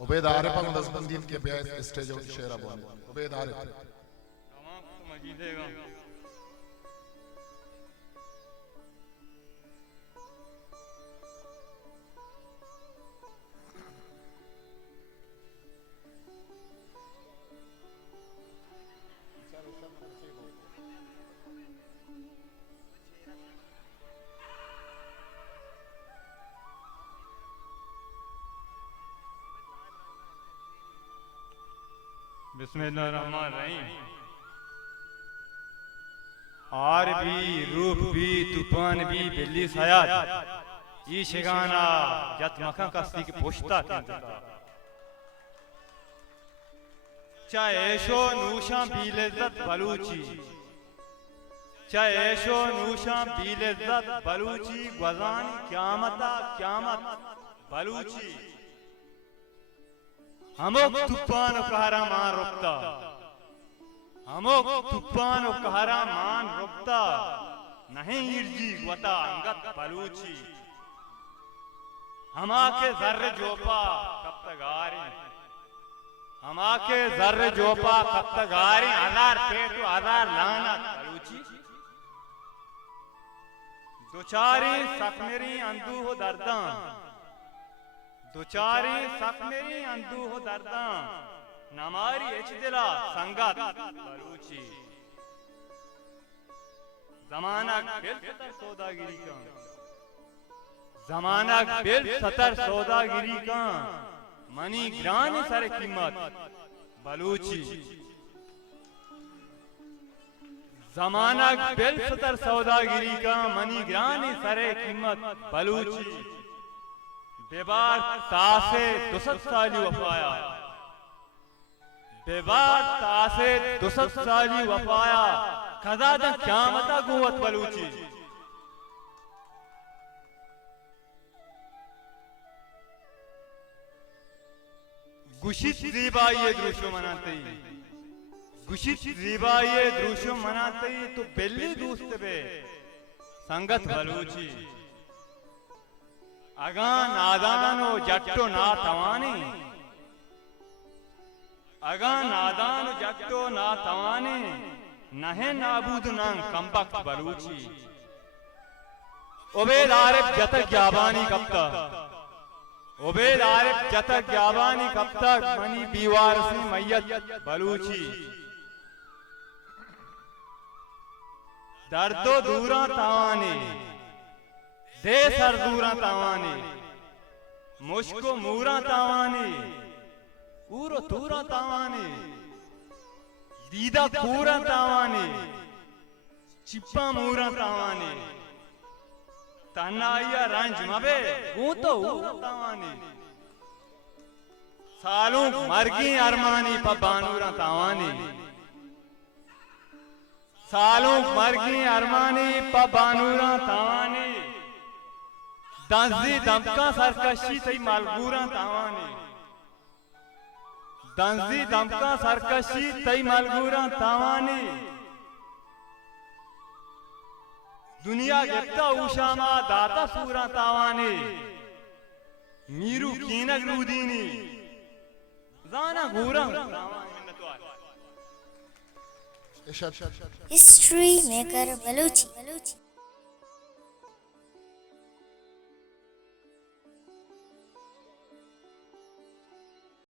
उबैद आरिफ मुदज़्ज़बंदीन के ब्याह स्टेज और शेर बोले उबैद आरिफ तमाम तो मजीदेगा बिस्मिल्लाहिर्रहमानिर्रहीम। आर भी रूह भी तूफान भी बिल्ली सयाद ई शिगाना जत मखा कस्ती की पुश्ता केंद्र चाहे ऐशो नूशा बीलेज़्ज़त बलूची चाहे ऐशो नूशा बीलेज़्ज़त बलूची गुज़ानी क़यामता क़यामत बलूची हमोक तूफान कहरा मान रुकता हमोक तूफान कहरा मान रुकता नहीं इर्जी वता अंगत बलूची हमाके जर्रे जोपा कब तक आरी हमाके जर्रे जोपा कब तक आरी आधार पेटू आधार लाना बलूची दुचारी सखमेरी अंदू हो दर्दा दुचारी सखमेरी अंदू हो दर्दा नमारी एचदिला संगत बलूची जमाना बिल सतर सौदागिरी का जमाना बिल सतर सौदागिरी का मनी ग्रान सर कीमत बलूची जमाना बिल सतर सौदागिरी का मनी ग्रान सर कीमत बलूची बेबार तासे 200 साली वफाया बेबार तासे 200 साली वफाया खजादा क़यामता कुव्वत बलूची गुशित ज़ीबाई द्रुशो मनाते गुशित ज़ीबाई द्रुशो मनाते तो बिल्ली दोस्त बे संगत बलूची अगा नादानो जट्टो ना तवानी अगा नादानो जट्टो ना तवानी नहे नाबूद नांग कंबक बलूची उबैद आरिफ जतक ग्याबानी कब तक उबैद आरिफ जतक ग्याबानी कब तक मनी बीवार से मैयत बलूची दर्दो दूरा तवानी दे सर दूरा तावानी मुश्को मूरा तावानी ऊरो तूरा तावानी दीदा पूरा तावानी चिप्पा मूरा तावानी तन्नाइया रंज मबे वो तो ऊरा तावानी सालों मरगी अरमानी पबानूरा तावानी सालों मरगी अरमानी पबानूरा तावानी दंजी दमका सरकशी तई मालगूरा तावानी दंजी दमका सरकशी तई मालगूरा तावानी दुनिया गिफ्ता उशामा दाता सूरा तावानी मीरू कीनक रूदीनी जाना घूरा इशाद हिस्ट्री मेकर बलूची।